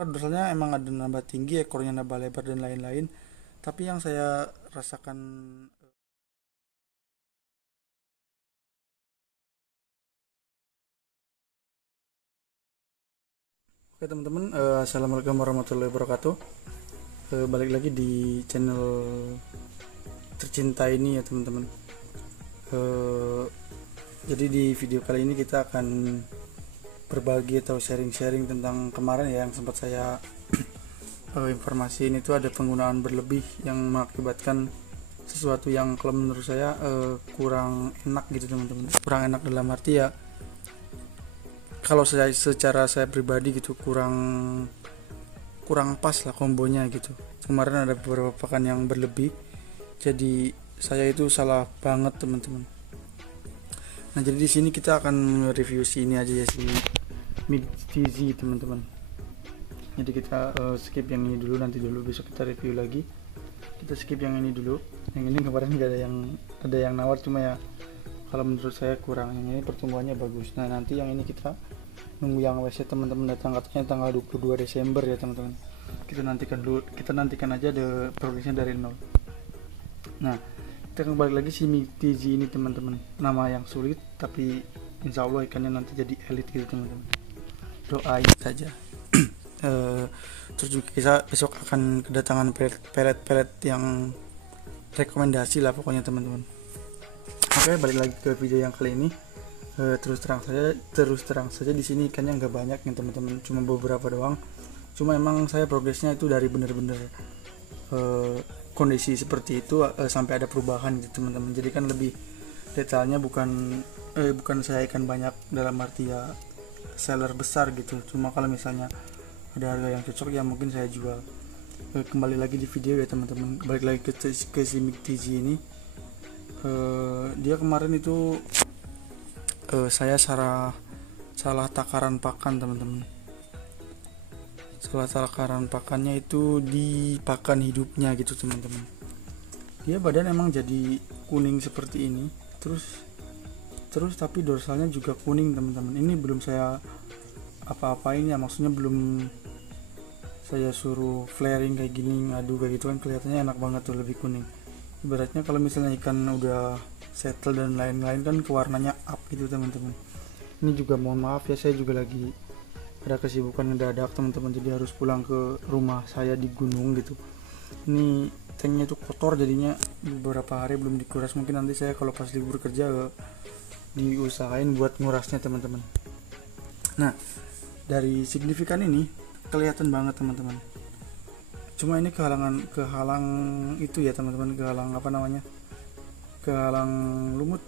Dorsalnya emang ada nambah tinggi, ekornya nambah lebar dan lain-lain. Tapi yang saya rasakan, oke teman-teman, assalamualaikum warahmatullahi wabarakatuh. Balik lagi di channel tercinta ini ya teman-teman. Eh, jadi di video kali ini kita akan berbagi atau sharing-sharing tentang kemarin ya, yang sempat saya informasiin itu ada penggunaan berlebih yang mengakibatkan sesuatu yang kalau menurut saya kurang enak gitu teman-teman. Kurang enak dalam arti ya, kalau saya secara saya pribadi gitu kurang kurang pas lah kombonya gitu. Kemarin ada beberapa pakan yang berlebih, jadi saya itu salah banget teman-teman. Nah jadi di sini kita akan review si ini aja ya, si Mid TZ teman-teman. Jadi kita skip yang ini dulu, nanti dulu besok kita review lagi. Kita skip yang ini dulu. Yang ini kemarin gak ada yang nawar, cuma ya kalau menurut saya kurang. Yang ini pertumbuhannya bagus. Nah nanti yang ini kita nunggu yang WC teman-teman datang, katanya tanggal 22 Desember ya teman-teman. Kita nantikan dulu, kita nantikan aja the progresnya dari nol. Nah kita kembali lagi si MITZ ini teman-teman. Nama yang sulit tapi insya Allah ikannya nanti jadi elit gitu teman-teman, doain saja. Terus juga kita besok akan kedatangan pelet yang rekomendasi lah pokoknya teman-teman. Oke, balik lagi ke video yang kali ini. Terus terang saja di sini ikannya nggak banyak nih teman-teman, cuma beberapa doang. Cuma emang saya progresnya itu dari bener-bener kondisi seperti itu sampai ada perubahan gitu teman-teman. Jadi kan lebih detailnya bukan saya ikan banyak dalam arti ya seller besar gitu. Cuma kalau misalnya ada harga yang cocok ya mungkin saya jual. Kembali lagi di video ya teman-teman, balik lagi ke si MITZ ini. Dia kemarin itu saya salah takaran pakan teman-teman. Salah takaran pakannya itu di pakan hidupnya gitu teman-teman. Dia badan emang jadi kuning seperti ini, terus tapi dorsalnya juga kuning teman-teman. Ini belum saya apa-apain ya, maksudnya belum saya suruh flaring kayak gini, ngadu kayak gitu kan kelihatannya enak banget tuh, lebih kuning. Ibaratnya kalau misalnya ikan udah settle dan lain-lain kan ke warnanya up gitu teman-teman. Ini juga mohon maaf ya, saya juga lagi ada kesibukan ngedadak teman-teman, jadi harus pulang ke rumah saya di gunung gitu. Ini tanknya itu kotor, jadinya beberapa hari belum dikuras. Mungkin nanti saya kalau pas libur kerja diusahain buat ngurasnya teman-teman. Nah dari signifikan ini kelihatan banget teman-teman. Cuma ini kehalang itu ya teman-teman, kehalang lumut.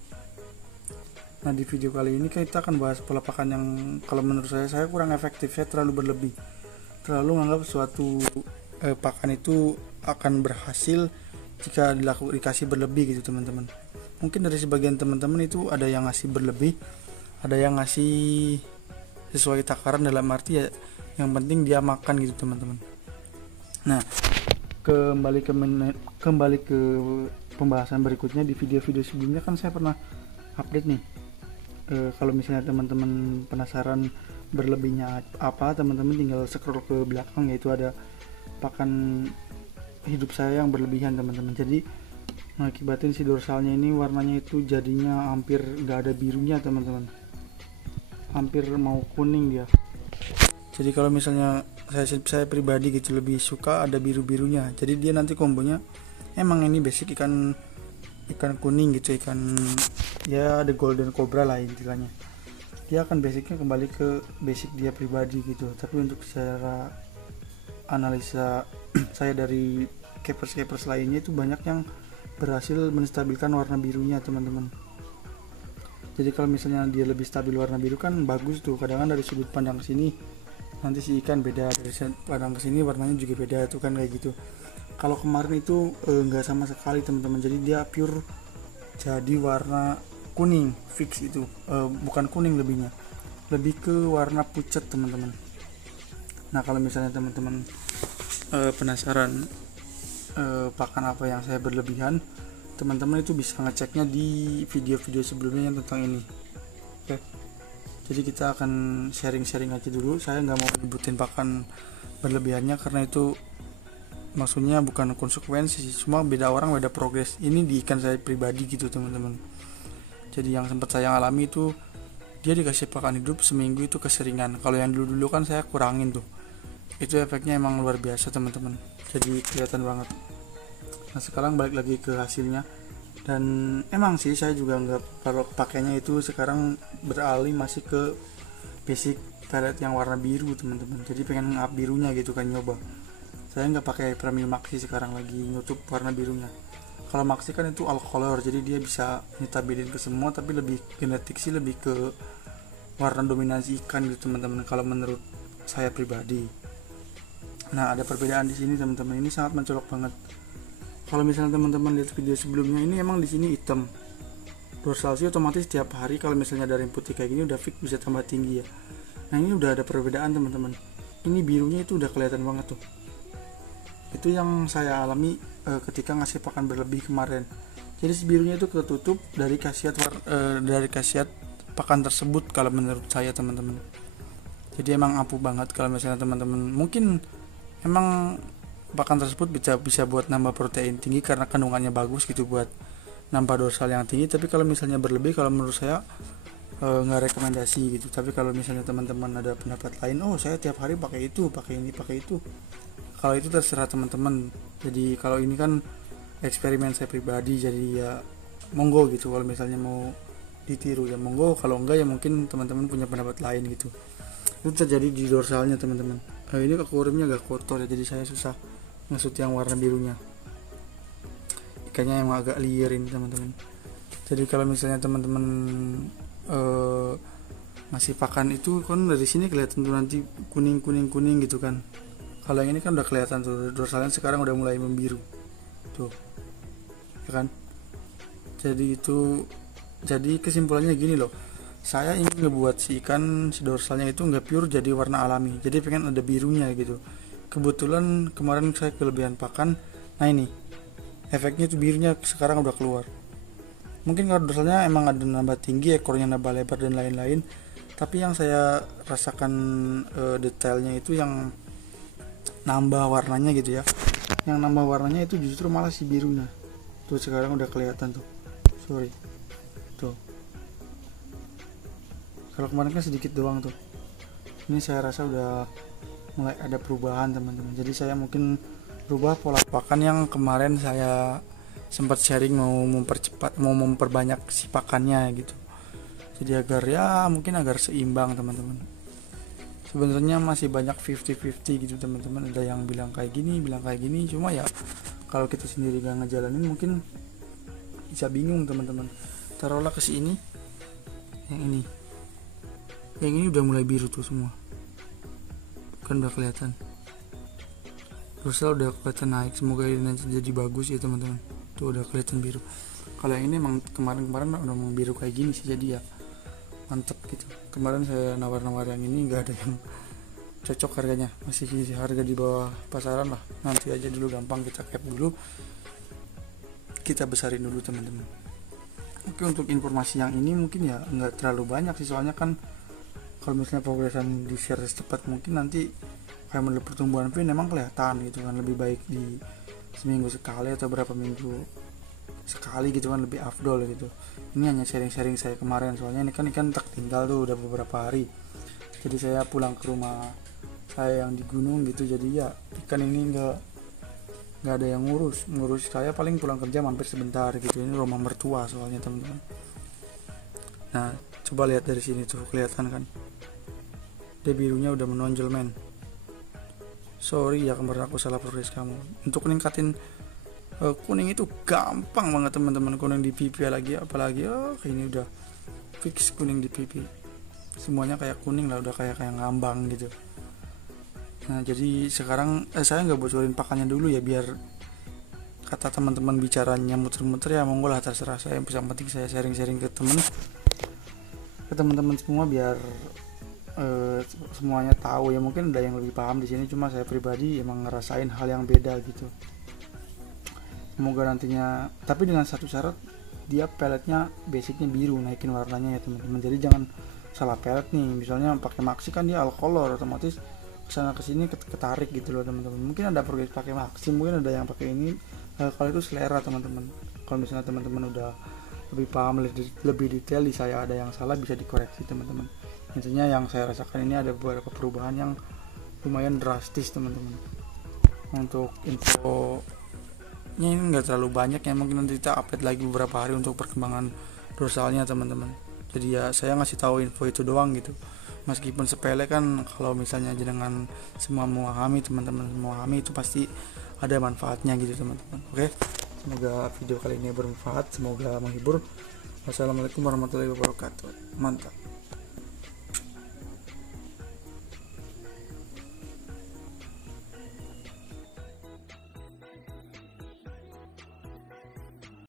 Nah di video kali ini kita akan bahas pola pakan yang kalau menurut saya kurang efektif. Saya terlalu berlebih, terlalu menganggap suatu pakan itu akan berhasil jika dikasih berlebih gitu teman-teman. Mungkin dari sebagian teman-teman itu ada yang ngasih berlebih, ada yang ngasih sesuai takaran, dalam arti ya yang penting dia makan gitu teman-teman. Nah kembali ke pembahasan berikutnya. Di video-video sebelumnya kan saya pernah update nih, kalau misalnya teman-teman penasaran berlebihnya apa, teman-teman tinggal scroll ke belakang, yaitu ada pakan hidup saya yang berlebihan teman-teman. Jadi mengakibatkan si dorsalnya ini warnanya itu jadinya hampir nggak ada birunya teman-teman, hampir mau kuning dia. Jadi kalau misalnya saya pribadi gitu lebih suka ada biru-birunya, jadi dia nanti kombonya emang ini basic ikan kuning gitu, ikan ya ada golden cobra lah istilahnya. Dia akan basicnya kembali ke basic dia pribadi gitu. Tapi untuk secara analisa saya dari capers lainnya itu banyak yang berhasil menstabilkan warna birunya teman-teman. Jadi kalau misalnya dia lebih stabil warna biru kan bagus tuh. Kadang-kadang dari sudut pandang sini nanti si ikan beda, dari pandang kesini warnanya juga beda tuh kan, kayak gitu. Kalau kemarin itu nggak sama sekali teman-teman, jadi dia pure jadi warna kuning fix itu, bukan kuning lebih ke warna pucat teman-teman. Nah kalau misalnya teman-teman penasaran pakan apa yang saya berlebihan, teman-teman itu bisa ngeceknya di video-video sebelumnya yang tentang ini. Oke. Jadi kita akan sharing-sharing aja dulu. Saya nggak mau nyebutin pakan berlebihannya, karena itu maksudnya bukan konsekuensi sih, cuma beda orang beda progres. Ini di ikan saya pribadi gitu teman-teman. Jadi yang sempat saya alami itu, dia dikasih pakan hidup seminggu itu keseringan. Kalau yang dulu-dulu kan saya kurangin tuh, itu efeknya emang luar biasa teman-teman, jadi kelihatan banget. Nah sekarang balik lagi ke hasilnya, dan emang sih saya juga nggak, kalau pakainya itu sekarang beralih masih ke basic pellet yang warna biru teman-teman. Jadi pengen up birunya gitu kan, nyoba. Saya nggak pakai Premium Maxi sekarang, lagi nutup warna birunya. Kalau Maxi kan itu all color, jadi dia bisa nyetabilin ke semua, tapi lebih genetik sih, lebih ke warna dominasi ikan gitu teman-teman kalau menurut saya pribadi. Nah ada perbedaan di sini teman-teman, ini sangat mencolok banget. Kalau misalnya teman-teman lihat video sebelumnya, ini emang di sini hitam. Dorsal sih otomatis tiap hari kalau misalnya dari putih kayak gini udah fix bisa tambah tinggi ya. Nah ini udah ada perbedaan teman-teman. Ini birunya itu udah kelihatan banget tuh. Itu yang saya alami ketika ngasih pakan berlebih kemarin. Jadi si birunya itu ketutup dari khasiat pakan tersebut kalau menurut saya teman-teman. Jadi emang ampuh banget kalau misalnya teman-teman mungkin emang pakan tersebut bisa buat nambah protein tinggi karena kandungannya bagus gitu buat nambah dorsal yang tinggi. Tapi kalau misalnya berlebih, kalau menurut saya nggak rekomendasi gitu. Tapi kalau misalnya teman-teman ada pendapat lain, oh saya tiap hari pakai itu, pakai ini, pakai itu, kalau itu terserah teman-teman. Jadi kalau ini kan eksperimen saya pribadi, jadi ya monggo gitu. Kalau misalnya mau ditiru ya monggo, kalau enggak ya mungkin teman-teman punya pendapat lain gitu. Itu terjadi di dorsalnya teman-teman. Ini akuariumnya agak kotor ya, jadi saya susah ngesut yang warna birunya. Ikannya emang agak liar ini teman-teman. Jadi kalau misalnya teman-teman ngasih pakan itu kan dari sini kelihatan tuh nanti kuning gitu kan. Kalau yang ini kan udah kelihatan tuh dorsalnya sekarang udah mulai membiru tuh ya kan. Jadi kesimpulannya gini loh, saya ingin ngebuat si ikan, si dorsalnya itu nggak pure jadi warna alami, jadi pengen ada birunya gitu. Kebetulan kemarin saya kelebihan pakan, nah ini efeknya itu birunya sekarang udah keluar. Mungkin kalau dorsalnya emang ada nambah tinggi, ekornya nambah lebar dan lain-lain, tapi yang saya rasakan detailnya itu yang nambah warnanya gitu ya. Yang nambah warnanya itu justru malah si birunya. Tuh sekarang udah kelihatan tuh. Sorry. Tuh. Kalau kemarin kan sedikit doang tuh. Ini saya rasa udah mulai ada perubahan teman-teman. Jadi saya mungkin rubah pola pakan yang kemarin saya sempat sharing, mau memperbanyak si pakannya gitu. Jadi agar ya mungkin agar seimbang teman-teman. Sebenarnya masih banyak 50-50 gitu teman-teman, ada yang bilang kayak gini, cuma ya kalau kita sendiri gak ngejalanin mungkin bisa bingung teman-teman. Taruhlah ke sini, yang ini udah mulai biru tuh semua kan, udah kelihatan dorsal udah kelihatan naik, semoga ini nanti jadi bagus ya teman-teman. Tuh udah kelihatan biru. Kalau yang ini emang kemarin udah mau biru kayak gini sih, jadi ya mantep gitu. Kemarin saya nawar-nawar yang ini nggak ada yang cocok harganya, masih harga di bawah pasaran lah. Nanti aja dulu, gampang kita cap dulu, kita besarin dulu teman-teman. Oke, untuk informasi yang ini mungkin ya nggak terlalu banyak sih, soalnya kan kalau misalnya progresan di share secepat mungkin nanti kayak model pertumbuhan pin memang kelihatan gitu kan, lebih baik di seminggu sekali atau berapa minggu sekali gitu kan, lebih afdol gitu. Ini hanya sharing-sharing saya kemarin, soalnya ini kan ikan tertinggal tuh udah beberapa hari, jadi saya pulang ke rumah saya yang di gunung gitu. Jadi ya ikan ini nggak ada yang ngurus saya, paling pulang kerja mampir sebentar gitu. Ini rumah mertua soalnya teman-teman. Nah coba lihat dari sini tuh, kelihatan kan dia birunya udah menonjol men. Sorry ya kemarin aku salah progres kamu. Untuk ningkatin kuning itu gampang banget teman-teman. Kuning di pipi lagi, apalagi ini udah fix kuning di pipi, semuanya kayak kuning lah, udah kayak ngambang gitu. Nah jadi sekarang saya nggak bocorin pakannya dulu ya, biar kata teman-teman bicaranya muter-muter ya monggo lah, terserah saya. Yang penting saya sharing-sharing ke teman-teman semua, biar semuanya tahu ya. Mungkin ada yang lebih paham di sini, cuma saya pribadi emang ngerasain hal yang beda gitu. Semoga nantinya, tapi dengan satu syarat, dia pelletnya basicnya biru, naikin warnanya ya teman-teman. Jadi jangan salah pellet nih, misalnya pakai Maxi kan dia all color, otomatis kesana kesini ketarik gitu loh teman-teman. Mungkin ada progres pakai Maxim, mungkin ada yang pakai ini. Kalau itu selera teman-teman. Kalau misalnya teman-teman udah lebih paham lebih detail di saya ada yang salah, bisa dikoreksi teman-teman. Intinya yang saya rasakan ini ada beberapa perubahan yang lumayan drastis teman-teman. Untuk infonya ini nggak terlalu banyak ya, mungkin nanti kita update lagi beberapa hari untuk perkembangan dorsalnya teman-teman. Jadi ya saya ngasih tahu info itu doang gitu, meskipun sepele kan. Kalau misalnya jenengan semua memahami, teman-teman memahami, itu pasti ada manfaatnya gitu teman-teman. Oke, semoga video kali ini bermanfaat, semoga menghibur. Wassalamualaikum warahmatullahi wabarakatuh. Mantap.